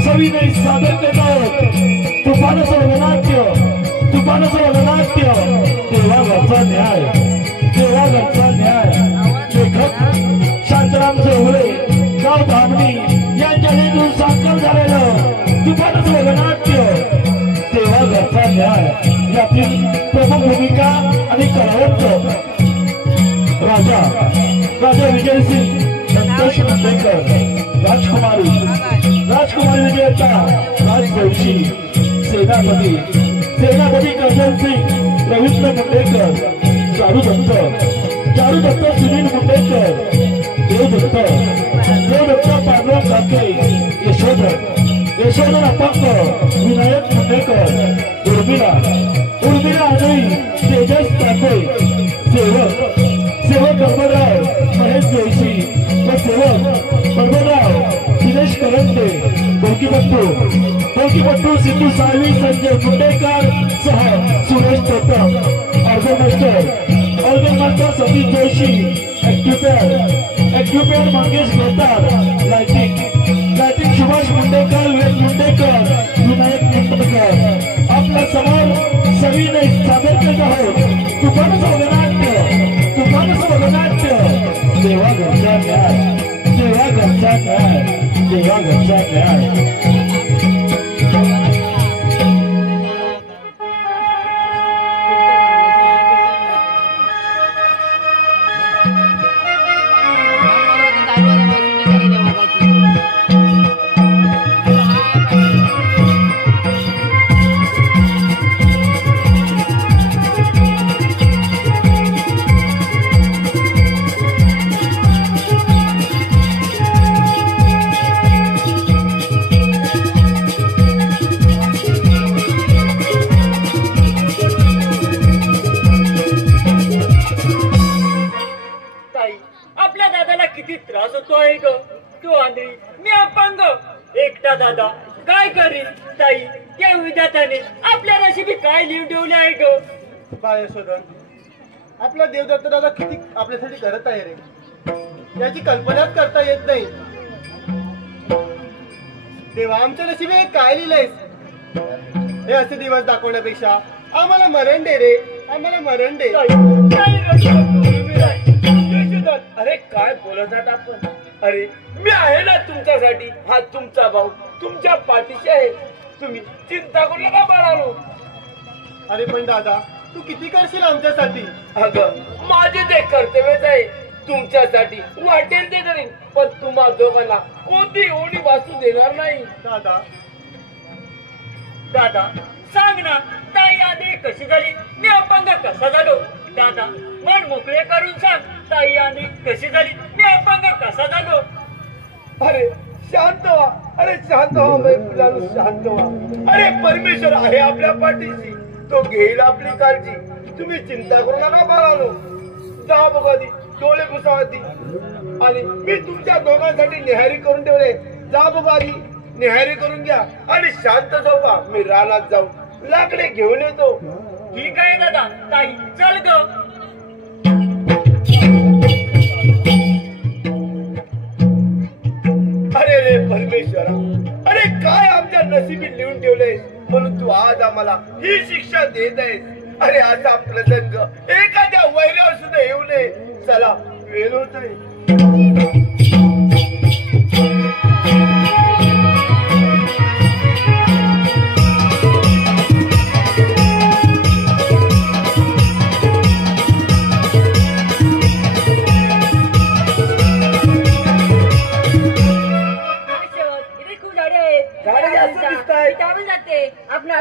सविनय सादर करतात तुफानाचं वननाट्य देवा घरचा न्याय लेखक शांताराम चौगुले गाव धामणी यांच्या नेतून साकार झालेलं तुफानाचं वननाट्य देवा घरचा न्याय यातील प्रमुख भूमिका आणि कलावंत राजा विजयसिंग संतोष मुंडेकर राजकुमारी विजयता राजवंशी सेनापती कर्नल सिंग रवींद्र मुंडेकर चारू दत्त सुनील मुंडेकर देवदत्त पांडुरंग काके यशोधर अपंग विनायक मुंडेकर उर्मिला अजय तेजस तांबे सेवक गणपतराव महेश जोशी व सेवक गणपतराव दिनेश करंदे बोकीपट्टू सिद्धू साळवी संजय मुंडेकर सह सुरेश टोटम ऑर्गनमास्टर सतीश जोशी एक्युपेअर मंगेश गोतार लाइटिंग सुभाष मुंडेकर विनायक मुंडेकर आपल्या समोर सविनय सादर करत आहोत तुफानाचं वननाट्य देवा घरचा न्याय दादा काय करील ताई त्या विधात्याने आपल्या नशिबी काय लिहून ठेवले आहे ग काय शोधन आपला देवदत्त दादा किती आपल्यासाठी करत आहे रे याची कल्पनाच करता येत नाही देवा आमच्या नशिबी काय लिहिलंयस हे असे दिवस दाखवण्यापेक्षा आम्हाला मरण दे रे मरण दे अरे काय बोलत आहात आपण अरे मी आहे ना तुमच्यासाठी हा तुमचा भाऊ तुमच्या पाठीशी आहे तुम्ही चिंता करू नका बाळानो अरे पण दादा तू किती करशील आमच्यासाठी अगं माझे ते कर्तव्यच आहे तुमच्यासाठी वाटेल ते करीन पण तुम्हा दोघांना कोणती ओढी वाचू देणार नाही दादा सांग ना ताई आधी कशी झाली मी अपंग कसा झालो दादा मन मोकळे करून सांग ताई आधी कशी झाली मी अपंग कसा झालो अरे शांत व्हा मुलांनो शांत व्हा अरे परमेश्वर आहे आपल्या पाठीशी तो घेईल आपली काळजी तुम्ही चिंता करू नका बाळानो जा बघा दी डोळे पुसावती आणि मी तुमच्या दोघांसाठी निहारी करून ठेवले जा बघा दी निहारी करून घ्या आणि शांत झोपा मी रानात जाऊन लाकडे घेऊन येतो ठीक आहे दादा ताई चल ग अरे रे परमेश्वरा अरे काय आमच्या नशिबी लिहून ठेवलंय म्हणून तू आज आम्हाला ही शिक्षा देत आहेस अरे असा प्रसंग एखाद्या वैऱ्यावर सुद्धा येऊ नये चला वेळ होत आहे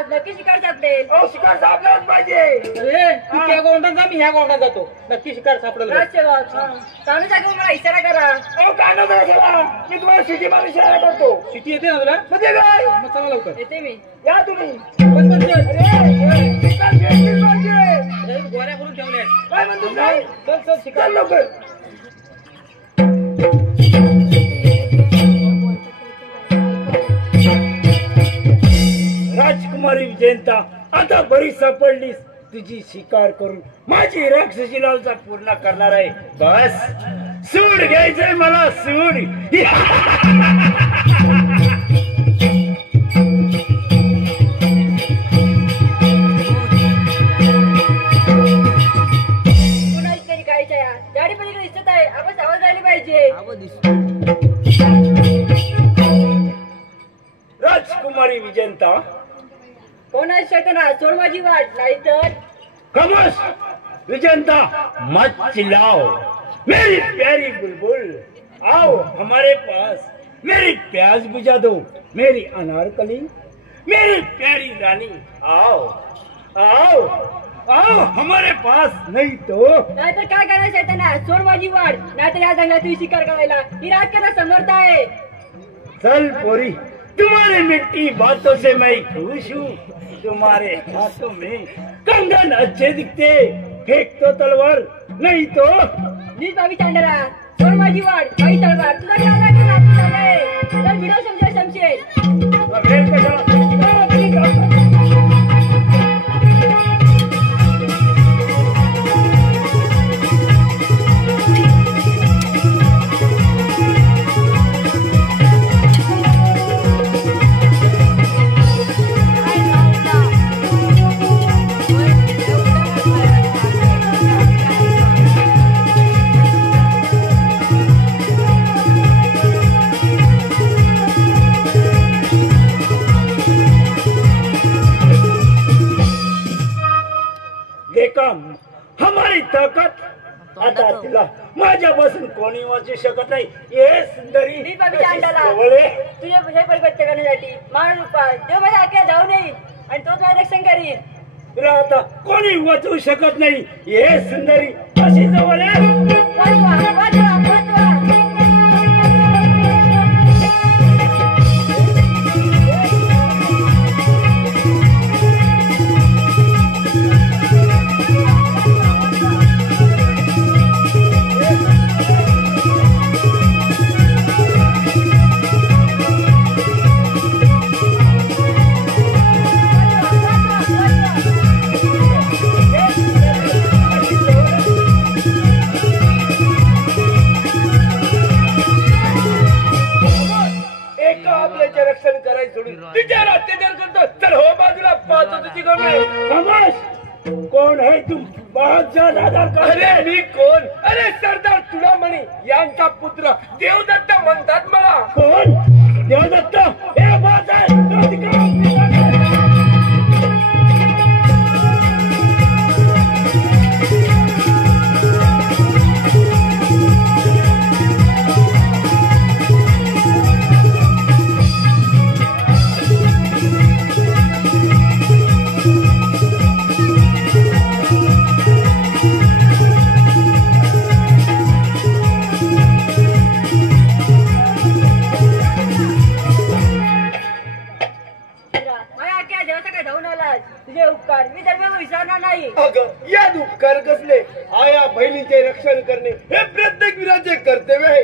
नक्की शिकार सापडेल शिकार सापडलाच पाहिजे अरे तू त्या गोंडात जा मी ह्या गोंडात जातो नक्की शिकार सापडेल चालू जागा मला इशारा करा काय मी तुम्हाला सिटी मध्ये इशारा करतो सिटी येते ना तुला म्हणजे काय मग चला लवकर येते मी या तुम्ही गोऱ्या करून ठेवल्या काय म्हणतो चल शिकार लवकर राजकुमारी विजयंता आता बरी सापडलीस तुझी शिकार करून माझी राक्षसी लालसा पूर्ण करणार आहे बस सूड घ्यायचंय मला सूड राजकुमारी विजयंता कोण आहे शैताना सोड माझी वाट नाही तर खामोश विजयंता मत चिल्लाओ मेरी प्यारी बुलबुल आओ हमारे पास मेरी प्यास बुझा दो मेरी अनारकली मेरी प्यारी रानी आओ आओ आओ हमारे पास नहीं तो नाहीतर काय करायचं शैताना सोड माझी वाट नाहीतर या जंगलात तू शिकार करायला ही राजकारण समर्थ आहे. चल पोरी तुम्हारी मिट्टी बातों से मैं खुश हूँ तुम्हारे हाथों में कंगन अच्छे दिखते फेंक तो तलवार नहीं तो नीट बाबी चांडला सोड माझी वाट बाई तलवार तुझा काय लागला नाती झालंय तर व्हिडिओ समजेल समजेल वेळ कसा हमारी ताकद आता तिला माझ्यापासून कोणी वाचू शकत नाही. हे सुंदरी नीट बाबी चांडला जवळ तुझे हे परिवर्तन करण्यासाठी माणूस उपाय देव माझ्या आख्या जाऊ नये आणि तो तुला रक्षण करीन. तुला आता कोणी वाचू शकत नाही. हे सुंदरी अशी जवळ वाचवा वाचवा वाचवा कोण आहे तू बहुत ज्यादा अरे मी कोण अरे सरदार चुडामणी यांचा पुत्र देवदत्त म्हणतात मला. कोण देवदत्त हे बात आहे तुझे उपकार मी दरम्यान विसरणार नाही. अगं या उपकार कसले आया बहिणीचे रक्षण करणे हे प्रत्येक वीराचे कर्तव्य आहे.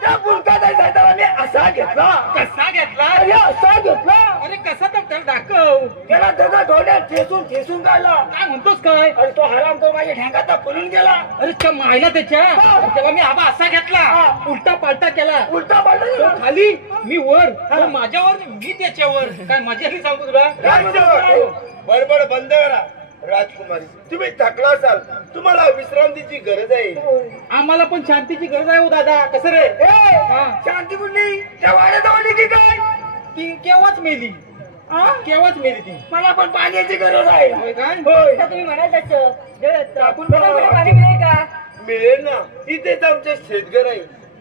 त्या बुलकादाने असा घेतला कसा घेतला असा घेतला अरे कसा तर त्याला दाखव. त्याला त्याचा डोळ्यात ठेसून ठेसून काढला. काय म्हणतोस काय आणि तो हराम तो माझ्या ठेंगाचा पळून गेला. अरे त्या मायला त्याच्या तेव्हा मी आबा असा घेतला उलटा पालटा केला उलटा पालटा तो गेला. खाली मी वर तो माझ्यावर मी त्याच्यावर काय मजा नाही सांगू तुला. बडबड बंद करा. राजकुमारी तुम्ही थकला असाल तुम्हाला विश्रांतीची गरज आहे. आम्हाला पण शांतीची गरज आहे हो दादा. कसं रे शांती कुठली त्या वाड्याजवळ की काय ती केव्हाच मेली केव्हाच मेली ती. मला पण पाण्याची गरज आहे. होय काय होय. तुम्ही म्हणाल तसं पाणी मिळेल का. मिळेल ना. इथेच आमचे शेतघर आहे.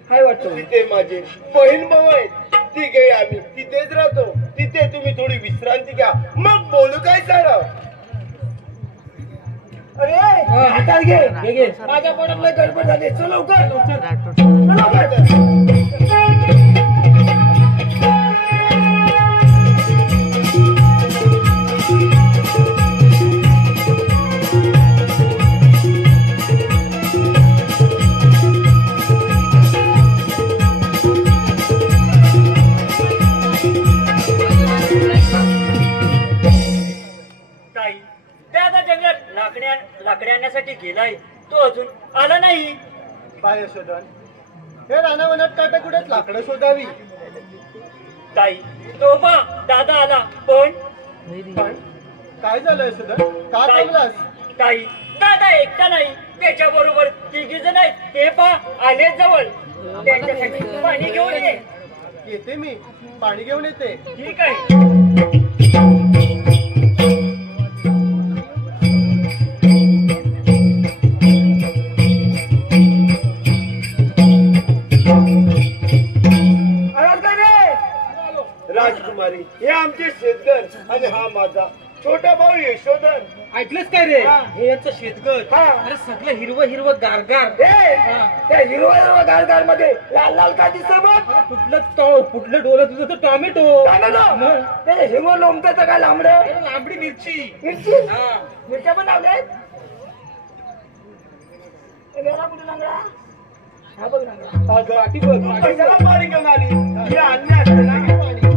काय वाटतं तिथे माझे बहीण भाऊ आहेत. तिघे आम्ही तिथेच राहतो. तिथे तुम्ही थोडी विश्रांती घ्या मग बोलू काय सर. अरे हातात घे घे माझ्या पोटात गडबड झाली. चल लवकर लाकडी आणण्यासाठी गेलाय तो अजून आला नाही. काय शोधन हे रानावनात काटा कुठेच लाकडं शोधावी. ताई तो बा दादा आला पण काय झालं यशोधर? का थांबलास? ताई दादा एकटा नाही, त्याच्या बरोबर 3 जण आहेत. ते पा आले जवळ. त्यांच्यासाठी पाणी घेऊन ये. येते मी, पाणी घेऊन येते. ठीक आहे. राजकुमारी, हे आमचे शेतकर आणि हा माझा छोटा भाऊ यशोधर. ऐकलंच काय रे? हा. हे याचं शेतगर. हा. अरे सगळं हिरवं हिरवं गारगार. त्या हिरवा गार मध्ये लाल लाल काय दिसत बघ. कुठलं डोलं तुझं तर टॉमॅटो. मग? त्याच्या हिरवं लोमतं काय लांबडं. अरे लांबडी मिरची. मिरची हा. मिरच्या पण लावल्यात. गेला कुठे लांगडा? हा बघ लांगडा. पाठी बघ, तू पाठी कशाला बघ. पाणी घेऊन आली? ही आणली असते ना पाणी.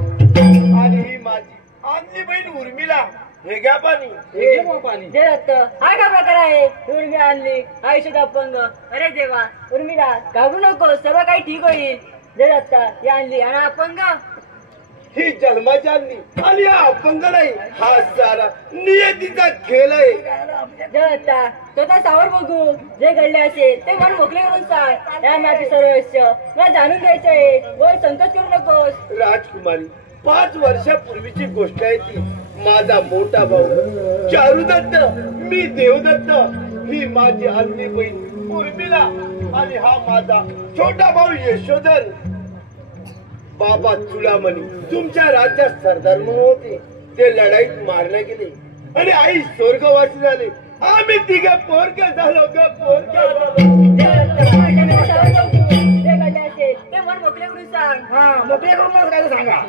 आणि ही माझी आणली बहीण उर्मिला. हे घ्या पाणी. हे घे मग पाणी. जे दत्त, हा का प्रकार आहे? उर्मी आणली, आयुष्यात अपंग. अरे देवा, उर्मिला घाबरू नको, सर्व काही ठीक होईल. जे दत्त, ही आणली आणि अपंग. ही जन्माची आणली आणि हा अपंग नाही. हा सारा नियतीचा खेळ आहे. जे दत्त, स्वतः सावर बघू. जे घडले असेल ते मन मोकळे करून सांग. या माझे सर्व रहस्य मला जाणून घ्यायचं आहे. वर संकोच करू नकोस. राजकुमारी, 5 वर्षापूर्वीची गोष्ट आहे ती. माझा मोठा भाऊ चारुदत्त, मी देवदत्त, ही माझी आणली बहीण उर्मिला आणि हा माझा छोटा भाऊ यशोधर. बाबा चुडामणी तुमच्या राज्यात सरदार म्हणून होते. ते लढाईत मारले गेले आणि आई स्वर्गवासी झाले. आम्ही तिघे पोरके झालो ग, पोरके झालो. जे दत्त, माझ्या सावर बघू. जे घडले असेल ते मन मोकळे करून सांग. हा मोकळे करून काय सांगा.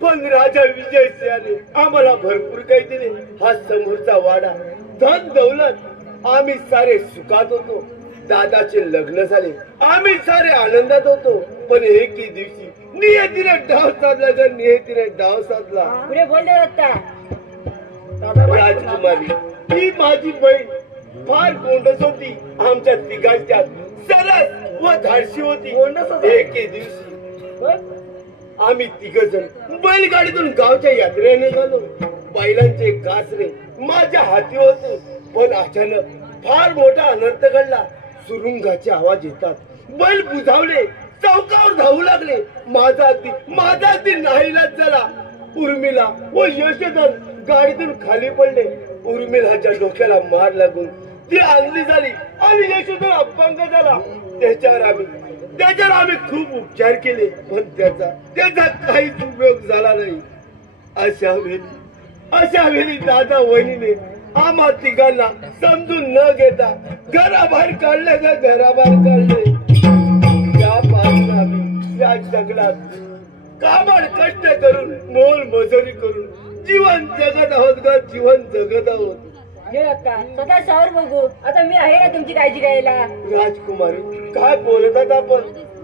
पण राजा विजय सिंहाने आम्हाला भरपूर काही दिले. हा समोरचा वाडा, धन दौलत, आम्ही सारे सुखात होतो. दादाचे लग्न झाले, आम्ही सारे आनंदात होतो. पण एके दिवशी नियतीने डाव साधला ग, नियतीने डाव साधला. पुढे बोल दे दत्ता. राजकुमारी, ही माझी बहीण फार गोंडस होती. आमच्या तिघांच्यात सरस व धाडशी होती. एके दिवशी आम्ही तिघ जण बैलगाडीतून गावच्या यात्रेने निघालो. बैलांचे कासरे माझ्या हाती होते. पण अचानक फार मोठा अनर्थ घडला. सुरुंगाचे आवाज येतात. बैल बुजावले, चौकावर धावू लागले. माझा अगदी नाईलाज झाला. उर्मिला व यशोधर गाडीतून खाली पडले. उर्मिलाच्या डोक्याला मार लागून ती आणली झाली आणि यशोधर अपंग झाला. त्याच्यावर आम्ही खूप उपचार केले, पण त्याचा काहीच उपयोग झाला नाही. अशा वेळी दादा वहिनीने आम्हा तिघांना समजून न घेता घराबाहेर काढले ग, घराबाहेर काढले. त्यापासून आम्ही या जंगलात काबाड कष्ट करून, मोल मजुरी करून जीवन जगत आहोत ग, जीवन जगत आहोत. जे दत्ता, स्वतः सावर बघू. आता मी आहे ना तुमची काळजी घ्यायला. राजकुमारी, काय बोलतात आपण?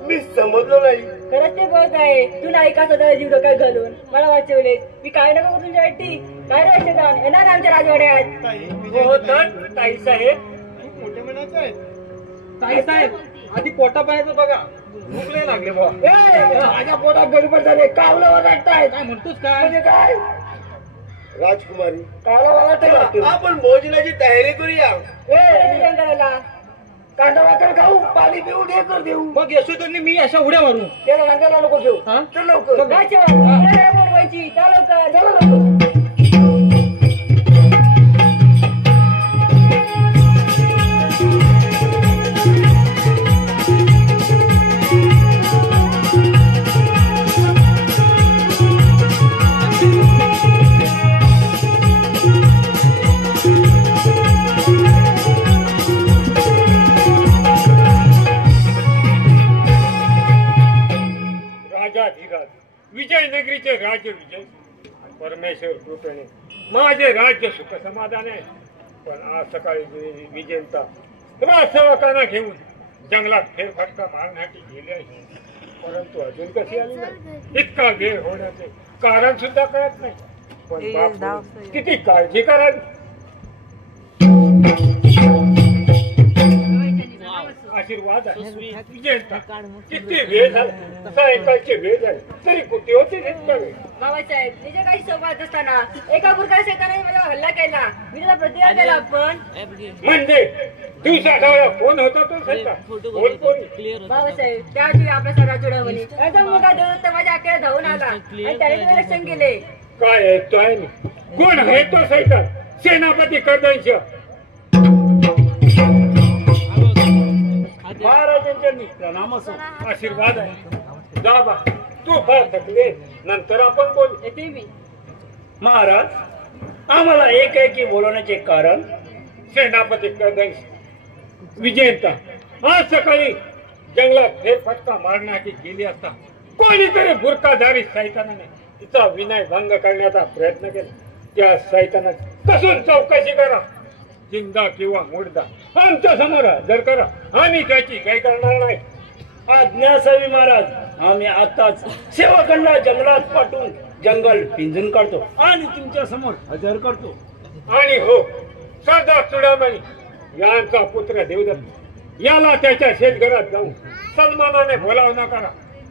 मी समजलो नाही. खरंच ते बोलत आहे. तू नाही का स्वतः जीव डोक्यात घालून मला वाचवले. मी काय नको करू तुझ्यासाठी. काय राहायचं येणार आमच्या राजवाड्यात. हो तर ताई साहेब, मोठे मनाचे आहेत. ताई साहेब, आधी पोटा पाण्याचं बघा. भूक नाही लागले बा. माझ्या पोटात गडबड झाले. कावलं वाटताय. काय म्हणतोस काय? म्हणजे काय? राजकुमारी, कावलं वाटत. आपण भोजनाची तयारी करूया. करायला कांदा वाकर खाऊ, पाणी पिऊ, दे कर देऊ. मग यशोधरने मी अशा उड्या मारू. त्याला नांगायला नको घेऊ. हा? चल लवकर. बोलवायची. चला लवकर. चला लवकर. विजयनगरीचे राज्य विजय परमेश्वर कृपेने माझे राज्य सुख समाधान आहे. पण आज सकाळी विजयंता सेवकांना घेऊन जंगलात फेरफटका मारण्यासाठी गेले आहे. परंतु अजून कशी आली नाही. इतका वेळ होण्याचे कारण सुद्धा कळत नाही. पण बाप किती काळजी करावी. अशी आशीर्वाद आहे विजयंता किती वेळ झाला सायंकाळची वेळ झाली तरी कुठे होते इतका वेळ बाबासाहेब निजे काही संवाद असताना एका बुरका शेताने मला हल्ला केला मी त्याला प्रतिकार केला पण म्हणजे दिवसा डाव्या फोन होता तो सैता बोल कोणी बाबासाहेब त्या दिवशी आपल्या सर्वात जुडवणी एकदम मोठा देवदत्त माझ्या आखेला धावून आला आणि त्याने तुम्ही रक्षण केले काय आहे तो आहे नाही कोण आहे तो सैतान सेनापती कर्दंश महाराजांच्या प्रणाम असो आशीर्वाद आहे जा बा तू फार थकले नंतर आपण बोलू येते मी महाराज आम्हाला एकाएकी बोलवण्याचे कारण सेनापती कर्दंश विजयंता आज सकाळी जंगलात फेरफटका मारण्याची गेली असता कोणीतरी बुरकाधारी सैतानाने तिचा विनय भंग करण्याचा प्रयत्न केला त्या सैतानाची कसून चौकशी करा जिंदा किंवा मुर्दा आमच्या समोर हजर करा आम्ही त्याची काही करणार नाही आज्ञा असावी महाराज आम्ही आताच सेवकांना जंगलात पाठवून जंगल पिंजून काढतो आणि तुमच्या समोर हजर करतो आणि हो सरदार चुडामणी यांचा पुत्र देवदत्त याला त्याच्या शेतघरात जाऊन सन्मानाने बोलावणं करा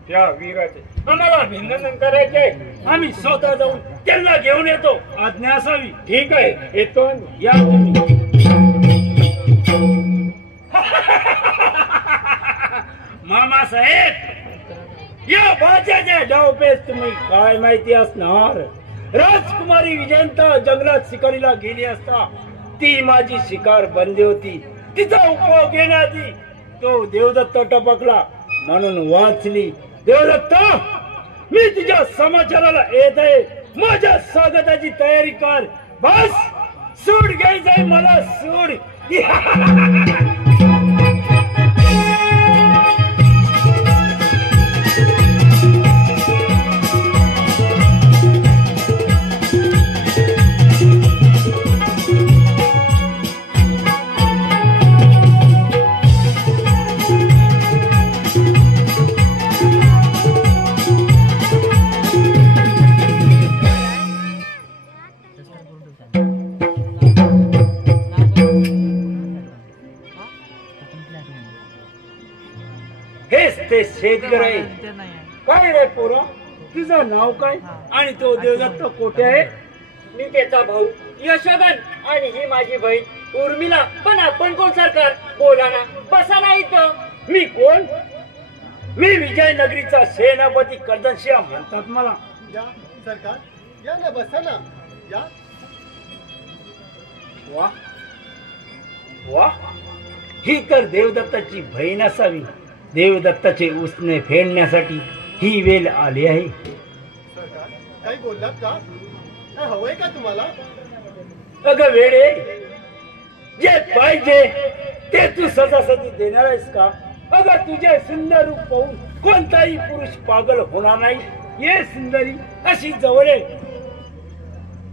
त्या वीराचे आम्हाला अभिनंदन करायचे आम्ही स्वतः जाऊन त्यांना घेऊन येतो आज्ञा असावी ठीक आहे येतो आम्ही. या तुम्ही मामा साहेब या भाच्याच्या डावपेच तुम्ही काय माहिती असणार राजकुमारी विजयंता जंगलात शिकारीला गेली असता ती माझी शिकार बंदी होती तिचा उपभोग घेण्याआधी तो देवदत्त टपकला म्हणून वाचली देवदत्त मी तुझ्या समाचाराला येत आहे माझ्या स्वागताची तयारी कर बस सूड घ्यायचंय मला सूड हेच ते शेतकर आहे काय रे पोरा तुझं नाव काय आणि तो देवदत्त कोठे आहे मी त्याचा भाऊ यशोधन आणि ही माझी बहीण उर्मिला पण आपण कोण सरकार बोला ना बसा ना इथं मी कोण मी विजयनगरीचा सेनापती कर्दनशिया म्हणतात मला या सरकार या ना बसा ना या वा वा ही तर देवदत्ताची बहीण असावी देवदत्ताचे उसने फेडण्यासाठी ही वेळ आली आहे सरकार काही बोललात का काय हवंय का तुम्हाला अगं वेडे जे पाहिजे ते तू सदासदी देणार आहेस का अगं तुझे सुंदर रूप पाहून कोणताही पुरुष पागल होणार नाही ये सुंदरी अशी जवळ आहे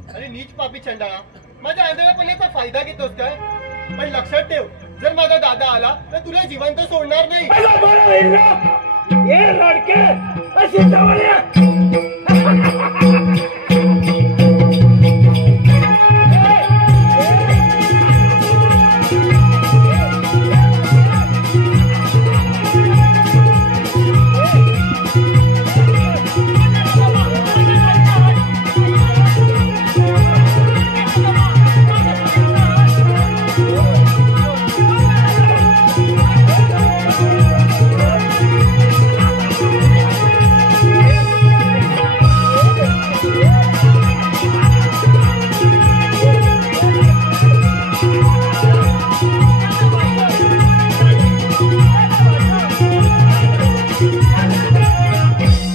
अरे नीच पापी चंडाळा माझ्या आंधळेपणाचा फायदा घेतोस काय पण लक्षात ठेव जर माझा दादा आला तर तुला जिवंत सोडणार नाही अगं बरं होईल ना ये लडके अशी जवळ ये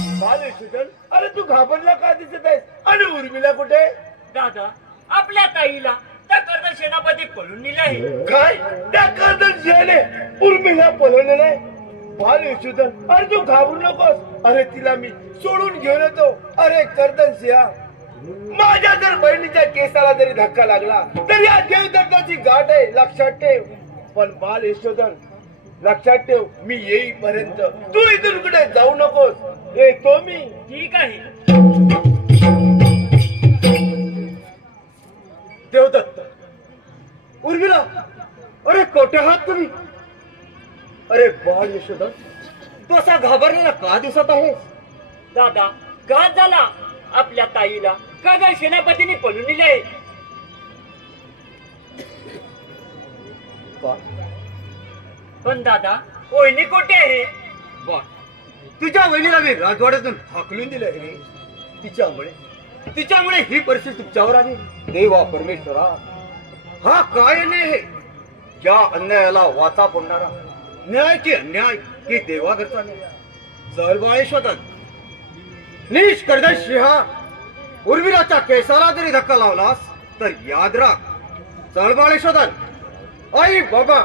अरे तू घाबरला का दिसत आहेस आणि उर्मिला कुठे दादा आपल्या ताईला त्या कर्दन सेनापती पळून नेले आहे काय त्या कर्दनशियाने उर्मिला पळवलेलं आहे बाल यशोधन अरे तू घाबरू नकोस अरे तिला मी सोडून घेऊन येतो अरे कर्दनशिया माझ्या जर बहिणीच्या केसाला जरी धक्का लागला तर या देवदत्ताची गाठ आहे लक्षात ठेव पण बाल यशोधन लक्षात ठेव मी येईपर्यंत तू इथून कुठे जाऊ नकोस येतो मी ठीक आहे देवदत्त उर्मिला अरे कोठे आहात तुम्ही अरे बाळ यशोदा, तू असा घाबरलेला का दिसत आहे? दादा, घात झाला आपल्या ताईला. का काय सेनापतीने पळून नेले? पण दादा, वहिनी कोठे आहे? बा, तुझ्या वहिनीला मी राजवाड्यातून हाकलून दिलं रे. तिच्यामुळे ही परिस्थिती तुमच्यावर आली. देवा परमेश्वरा, हा काय अन्याय आहे? ज्या अन्यायाला वाचा फोडणारा न्याय की अन्याय की देवाघरचा न्याय. चल बाळेश्वरन, निष्कर्दश सिंहा, उर्मिलाच्या केसाला जरी धक्का लावलास तर याद राख. चल बाळेश्वरन, आई बाबा,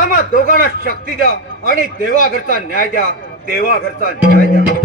आम्हा दोघांना शक्ती द्या आणि देवाघरचा न्याय द्या. देवाघरचा न्याय द्या.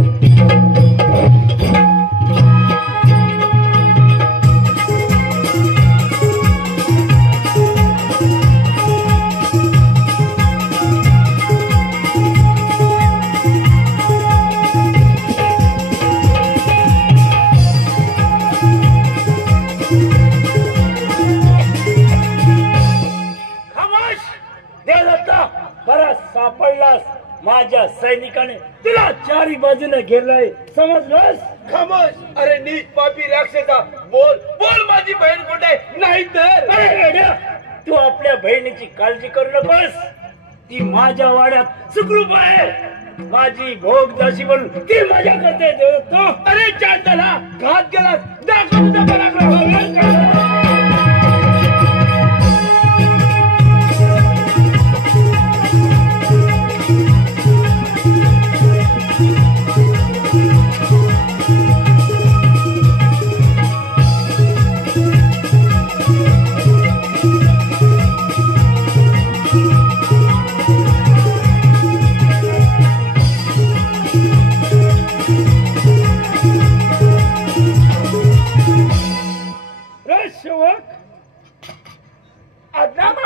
सापडलास. माझ्या सैनिकाने तुला चारी बाजूने घेरलाय, समजलास? खामोश. अरे नीच पापी राक्षसा, बोल बोल, माझी बहीण कुठे? नाही तर तू आपल्या बहिणीची काळजी करू नकोस. ती माझ्या वाड्यात सुखरूप आहे. माझी भोग जशी म्हणून ती माझ्या करते देतो. अरे चांदला, घात केलास. दाखव तुझा पराक्रम.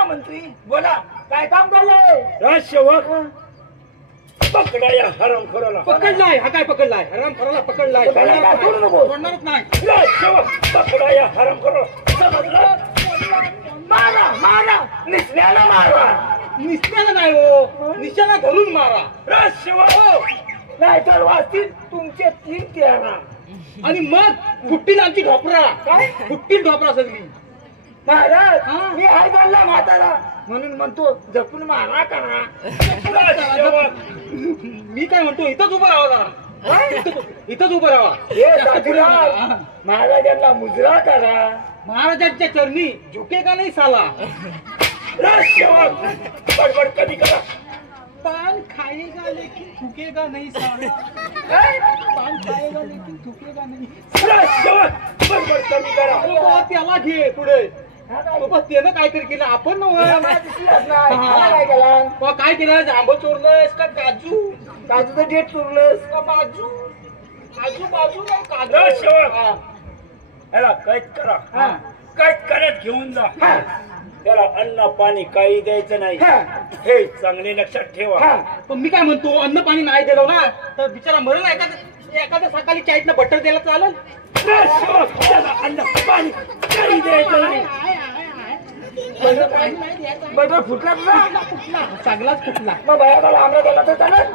मंत्री बोला, काय काम झालंय? राजसेवक, पकडा या हरामखोराला. पकडलाय. हा काय पकडलाय? हरामखोराला पकडलाय. सोडणारच नाही. राजसेवक, पकडा या हरामखोराला. समजलं? मारा मारा, निसण्याला मारा. निसण्याला नाही हो, निशाणा धरून मारा. राजसेवक, नाहीतर वाचतील तुमचे 3 तेरा. आणि मग फुट्टील आमची ढोपरा. काय फुट्टील ढोपरा सगळी? महाराज, हा? मी आहे बोलला म्हातारा म्हणून म्हणतो जपून मारा करा. राजसेवक, मी काय म्हणतो, इथंच उभं राहा जरा. इथंच उभं राहा. हे साधूराज, महाराजांना मुजरा करा. महाराजांच्या चरणी झुकेगा नाही साला. राजसेवक, बडबड कधी करा. पान खाएगा लेकिन थुकेगा नहीं साला. पान खाएगा लेकिन थुकेगा नहीं. राजसेवक, बडबड कधी करा. अरे बाबा, त्याला घे पुढे. बाबा, त्यानं काहीतरी केलं, आपण दिसलाच नाही. मला काय केला? काय केलं? आंबा चोरलंस का काजू? काजूचं डेट चुरलंस. का बाजू? काजू बाजू नाही, काजू. राजसेवक, याला कैद करा. हा. कैद करत घेऊन जा. त्याला अन्न पाणी काही द्यायचं नाही. हे चांगले लक्षात ठेवा. पण मी काय म्हणतो, अन्न पाणी नाही दिलं ना तर बिचारा मरेल. एखाद्या सकाळी चायतनं बटर द्यायला चालेल? राजसेवक, त्याला अन्न पाणी काही द्यायचं नाही. बदल फुटला तुला? चांगलाच फुटला. मग भयाला आमरा दिला तर चालेल?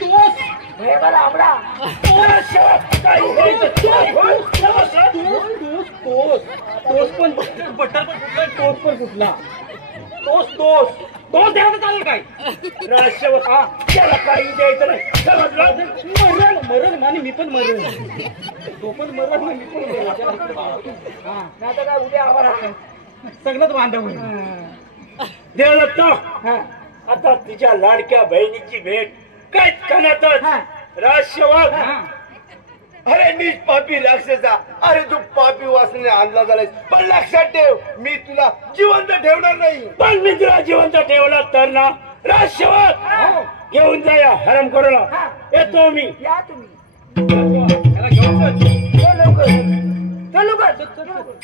तोच भयाला आमरा. राजसेवक, काही द्यायचं नाही. तोच पण बटर पण फुटला, टोस पण फुटला. तोच द्यायला चालेल काय? राजसेवक, त्याला काही द्यायचं नाही. समजलं? मरण आणि मी पण मरण. तो पण मरण, मी पण मरण. नाही तर काय उद्या आम्हाला सगळंच बांधव. देवदत्त, आता तुझ्या लाडक्या बहिणीची भेट काय करण्यातच. राजसेवक, अरे नीच पापी राक्षसा, अरे तू पापी वासने आणला झालास. पण लक्षात ठेव, मी तुला जिवंत ठेवणार नाही. पण मी तुला जिवंत ठेवला तर ना. राजसेवक, घेऊन जा या हरामखोराला. येतो मी. या तुम्ही. त्याला घेऊन चल. लवकर लवकर.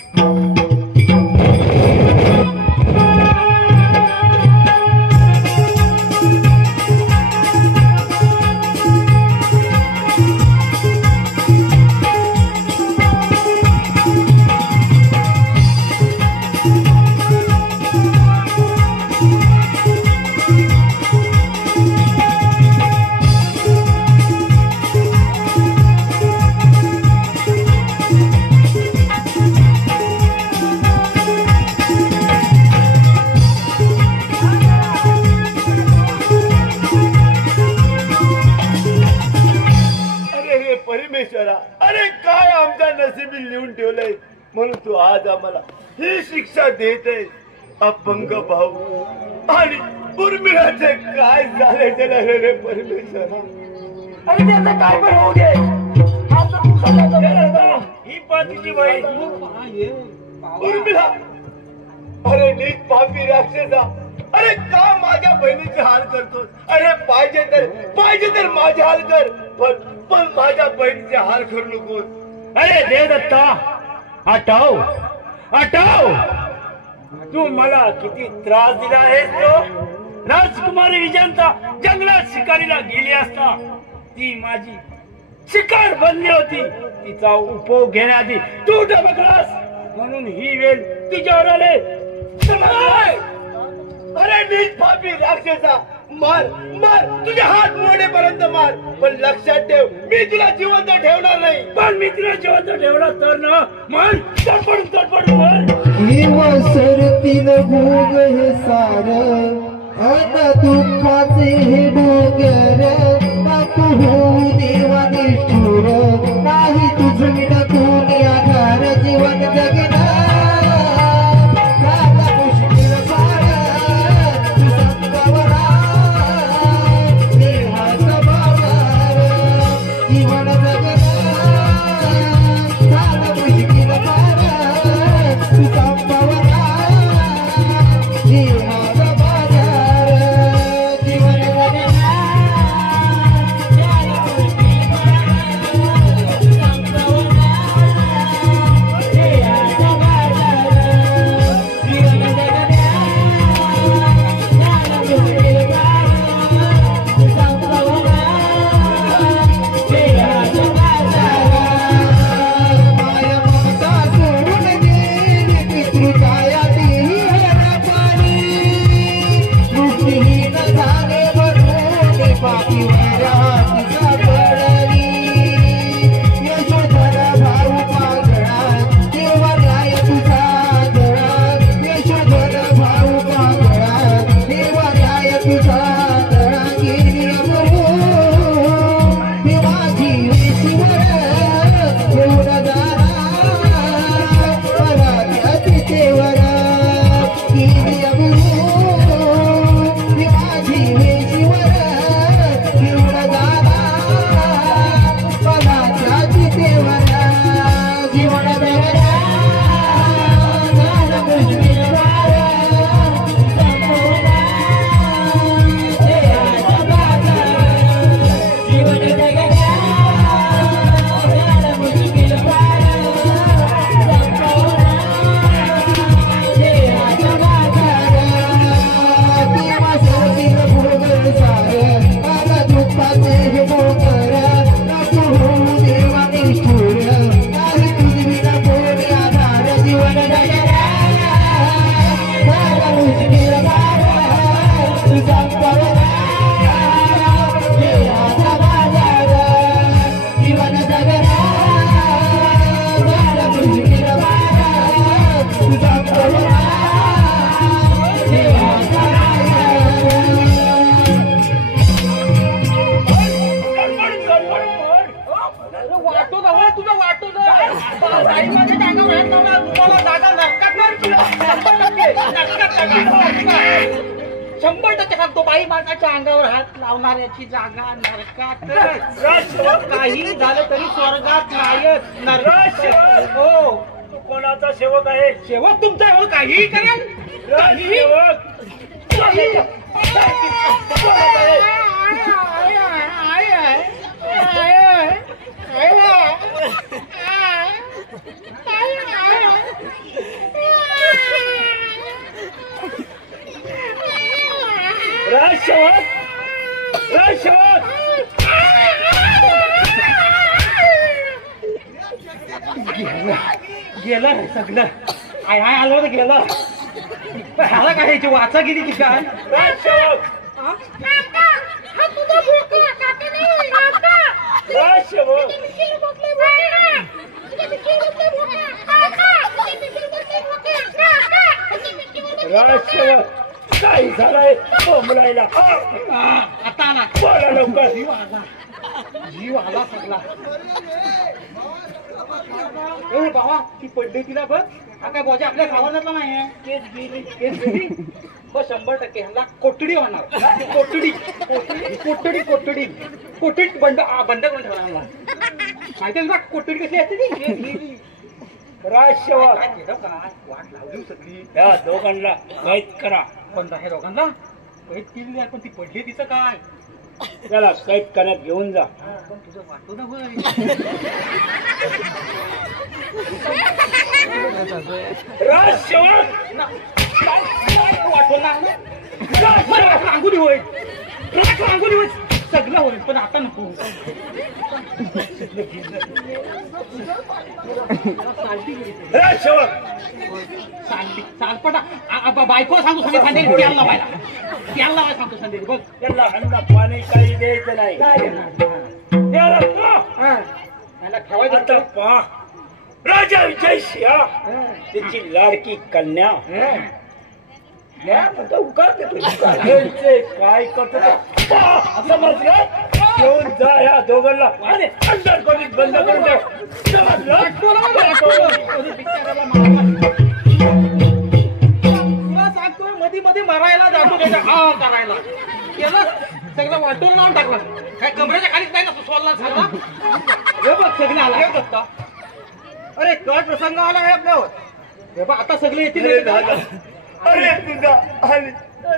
ठेवलंय म्हणून तू आज आम्हाला ही शिक्षा देत आहे. अपंग भाऊ आणि उर्मिळाचे काय झाले त्याला रे परमेश्वरा. अरे त्याचं काय पण होऊ दे. आता तू सांगायचं ही पाठीची बाई उर्मिळा, अरे नीच पापी राक्षसा, अरे का माझ्या बहिणीचे हाल करतोस. अरे पाहिजे तर माझे हाल कर, पण माझ्या बहिणीचे हाल करू नकोस. अरे देवदत्ता आठव आठव, तू मला किती त्रास दिला आहेस. तो राजकुमारी विजयंता जंगलात शिकारीला गेली असता ती माझी शिकार बनली होती. तिचा उपभोग घेण्याआधी तू डबकलास म्हणून ही वेळ तुझ्यावर आले. अरे नीच पापी राक्षसा, मार मार, तुझे हात मोडेपर्यंत मार, पण लक्षात ठेव मी तुला जिवंत ठेवणार नाही. पण मी तुला जिवंत ठेवला तर ना मन तडपडून मर. सरतील भोग हे सार अन दुःखाचे हे डोंगर, नको होऊ देवा निष्ठुर, नाही तुझ विणकून आधार जीवन जगणार. तो बाई माणसाच्या अंगावर हात लावणाऱ्याची जागा नरकात. काही झालं तरी स्वर्गात नायक नरकात. हो, तू कोणाचा सेवक आहे. सेवक तुमचा हो, काहीही कराल. गेलं सगळं. आय आय आलो तर गेलं. ह्याला काय याची वाचा गेली की काय. काही झालंय बोंबलायला. आता ना बोला लवकर. जीव आला सगळा. ए बाबा ती पडली तिला बघ. हा काय बोजा आपल्या खावानातला नाही आहे. केस गेली हो 100% ह्याला कोटडी होणार. कोटडी बंद करून ठेवणार. माहिती आहे ना कोटडी कशी असते ती. केस गेली. राजसेवा काय केलं काय वाट लावली सगळी. त्या दोघांना कैद करा. पण हे दोघांना कैद केली आहे पण ती पडली तिचं काय. त्याला कैद करण्यात घेऊन जा. पण तुझं वाटतो ना होय. राजसेवा वाटतो ना अंगुली होईल. अंगुली होईल सगळं होईल पण आता नको. राजसेवा सालपटा बायको सांगतो संधी संधी त्याला लावायला सांगतो संधी बघ. त्याला अन्न पाणी काही द्यायचं नाही. त्याला त्याला ठेवायचं आता पहा राजा विजय सिंह त्याची लाडकी कन्या त्यांचे काय करतो समजलं. घेऊन जा या दोघांना अंदर खोलीत बंद करून द्या. तुला सांगतोय मध्ये मध्ये मरायला जातो त्याच्या हा करायला केलं सगळं वाटून लावून टाकलं. काय कमरेच्या खालीच नाही ना सोडला झाला. हे बघ सगळे आला. अरे काय प्रसंग आला आहे आपल्यावर. हे बघ आता सगळे येतील. अरे तुझा आणि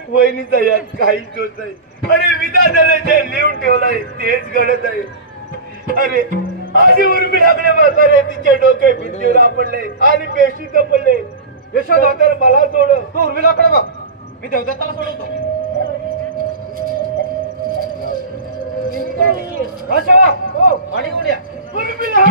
वहिनीचा यात काही दोष आहे. अरे विधानाने जे लिहून ठेवलंय तेच घडत आहे. अरे आधी उर्मी लागले म्हातारे तिचे डोके भिंतीवर आपडले आणि पेशी जपले. यशोदा तर मला सोड. तो उर्मिलाकडे बघ मी देवदत्ताला सोडवतो. हो आणि उद्या उर्मिला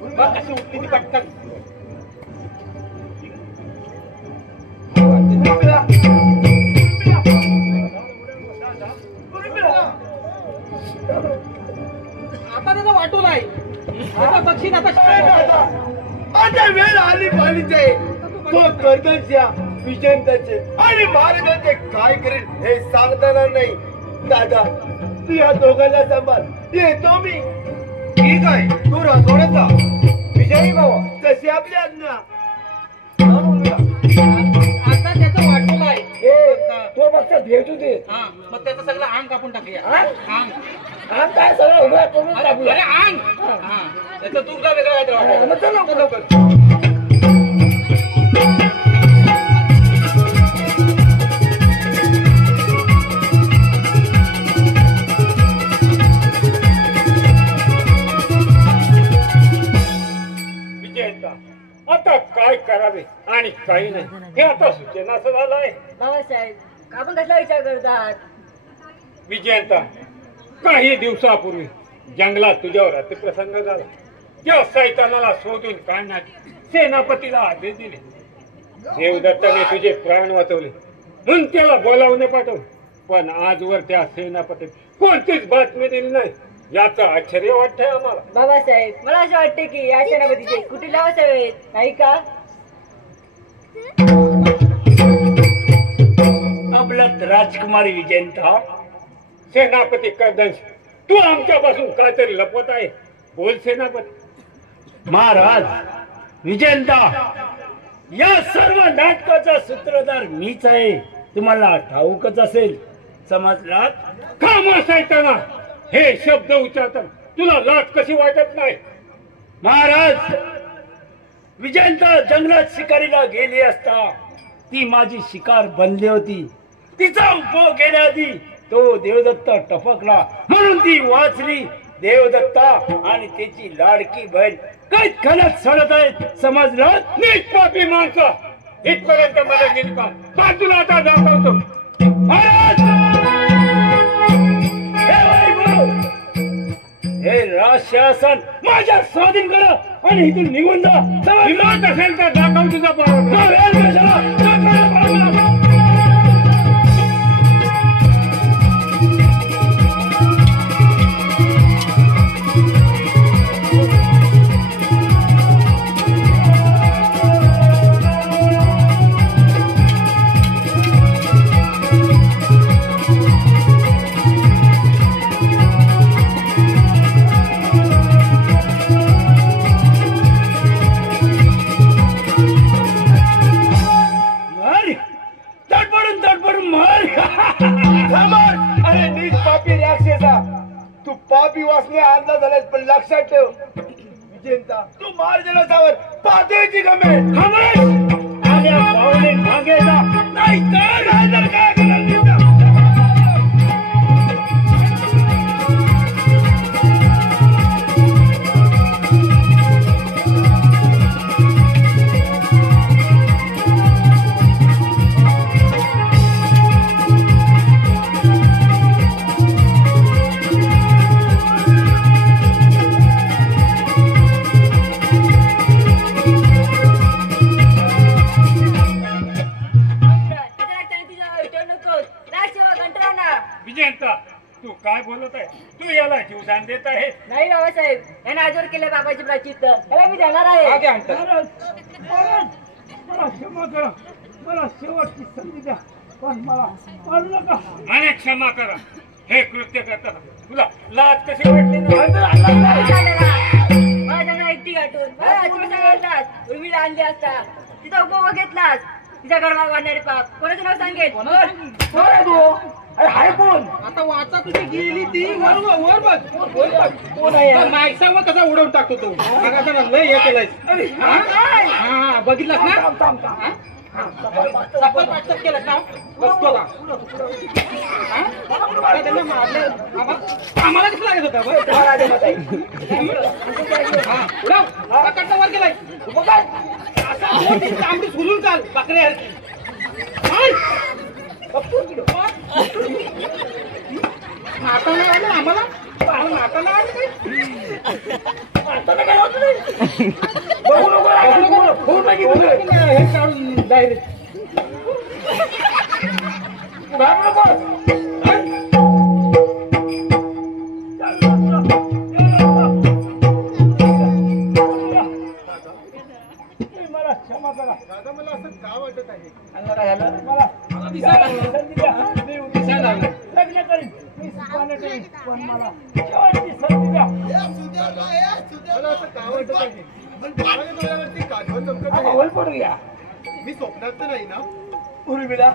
उर्मिला कशी उठली ती पटकन. आता त्याचा वाटू नाही. आता बक्षीस आता वेळ आली पालीचे. तो कर्दनच्या विजयंताचे आणि महाराजांचे काय करेल हे सांगताना नाही. दादा तू या दोघांना सांभाळ. येतो मी. ठीक आहे तू राजवाड्याचा विजयी भाऊ तशी आपली आज्ञा. आता त्याचं वाटू नाही. तो फक्त भेटू दे. हा मग त्याचं सगळं अंग कापून टाकूया. अंग काय सगळं उभा करून टाकूया. अरे अंग हा त्याचं तुझा वेगळा मग चल लवकर. विजयता आता काय करावे आणि काही नाही हे आता सूचनाचं झालं आहे. बाबासाहेब आपण कसला विचार करतात. विजयंता काही दिवसापूर्वी जंगलात तुझ्यावर अतिप्रसंग झाला. त्या सैतानाला शोधून काढण्यात सेनापतीला आदेश दिले. देवदत्ताने तुझे प्राण वाचवले म्हणून त्याला बोलावणे पाठवले. पण आजवर त्या सेनापती कोणतीच बातमी दिली नाही. याचं आश्चर्य वाटतंय आम्हाला. बाबासाहेब मला असं वाटते की या सेनापतीचे कुठे असावेत नाही का. आपल्यात राजकुमारी विजयंता सेनापती कर्दंश तू आमच्यापासून काहीतरी लपवत आहे. बोल सेनापती. महाराज विजयंता या सर्व नाटकाचा सूत्रधार मीच आहे. तुम्हाला ठाऊकच असेल. समजलात. कामा सैताना हे शब्द उच्चारतात तुला लाज कशी वाटत नाही. महाराज विजयंता जंगलात शिकारीला गेली असता ती माझी शिकार बनली होती. तिचा उपभोग घेण्याआधी तो देवदत्त टपकला म्हणून ती वाचली. देवदत्ता आणि त्याची लाडकी बहीण कैद खाण्यात सडत आहेत. समजलं. नीट पापी माणसा इथपर्यंत मला गेली का बाजूला आता दाखवतो. महाराज हे राजशासन माझ्या स्वाधीन करा आणि इथून निघून जा. हिंमत असेल तर दाखव तुझा पराक्रम. अंदाज झालाय, पण लक्षात ठेव विजेंता, तू महाराजांवर पातळीची गमे आणि पावले मागे जा, नाही तर काय करणार विजेंता? विजेंता, तू काय बोलत आहे? तू याला जीवदान देत आहे? नाही बाबासाहेब, याने आजवर केले बाबाची प्राचित्त, त्याला मी देणार आहे. मला क्षमा करा, मला शेवटची संधी द्या, पण मला मारू नका. आणि क्षमा करा, हे कृत्य करताना तुला लाज कशी वाटली? मला त्यांना एकटी गाठून मला आत्मसात उर्मीला आणली असता, तिचा उपभोग घेतलास, तिचा गडवा वाढणारे पाप कोणाचं नाव सांगेल? हाय कोण? आता वाचा तुझी गेली ती वर बघ. कोण आहे? मायसावर कसा उडवून टाकतो तू? लय हे केलंय. हा बघितलास ना? सफल पाठच केलं ना? बसतो का? त्यांना मारलं. आम्हाला कसं लागत होता? उडव कट्टा वर गेलाय. चांबडी फुलून चाल बकऱ्या नाता नाही आलं आम्हाला. नाता नाही आलं काय होत नाही. बघू नको हे काढून डायरेक्ट मला क्षमा करा. दादा, मला असं का वाटत आहे? मला दिसायला लग्न करीन, मी सुखाने करीन, पण मला शेवटची संधी द्या. मला असं का वाटत आहे? माझ्या डोळ्यावरती काजळ चमकत आहे. हॉल पडूया. मी स्वप्नात तर नाही ना? उर्मिला,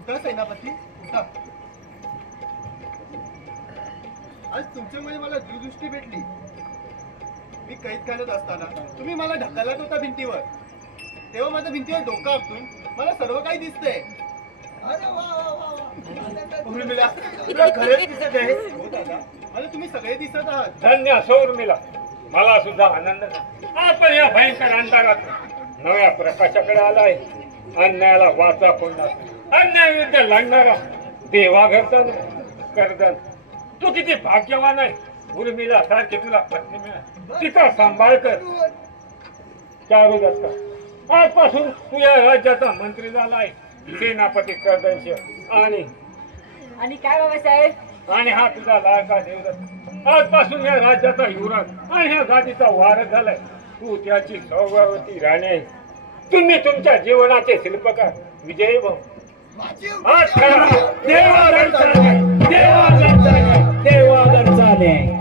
उठा सेनापती, उठा. आज तुमच्यामुळे मला दूरदृष्टी भेटली. मी कैदखान्यात असताना तुम्ही मला ढकलत होता भिंतीवर, तेव्हा माझ्या भिंतीवर डोकं आपटून मला सर्व काही दिसतंय. उर्मिला, तुला खरंच दिसत आहे? हो दादा, मला तुम्ही सगळे दिसत आहात. धन्य असो उर्मिला, मला सुद्धा आनंद झाला. आपण या भयंकर अंधारात नव्या प्रकाशाकडे आलाय. अन्यायाला वाचा फोडणार, अन्यायाविरुद्ध लढणारा देवा घरचा करदन. तू किती भाग्यवान आहे. उर्मिला सारखी तुला पत्नी मिळाली, तिचा सांभाळ कर. चारू दत्त, आजपासून तू या राज्याचा मंत्री झाला आहे. सेनापती करदंश आणि काय बाबासाहेब? आणि हा तुझा लाडका देवदत्त आजपासून या राज्याचा युवराज आणि ह्या गादीचा वारस झालाय. तू त्याची सौभाग्यवती राणी आहे. तुम्ही तुमच्या जीवनाचे शिल्पकार विजयी भाऊ. आज खरा देवागरचा न्याय, देवागरचा न्याय, देवागरचा न्याय.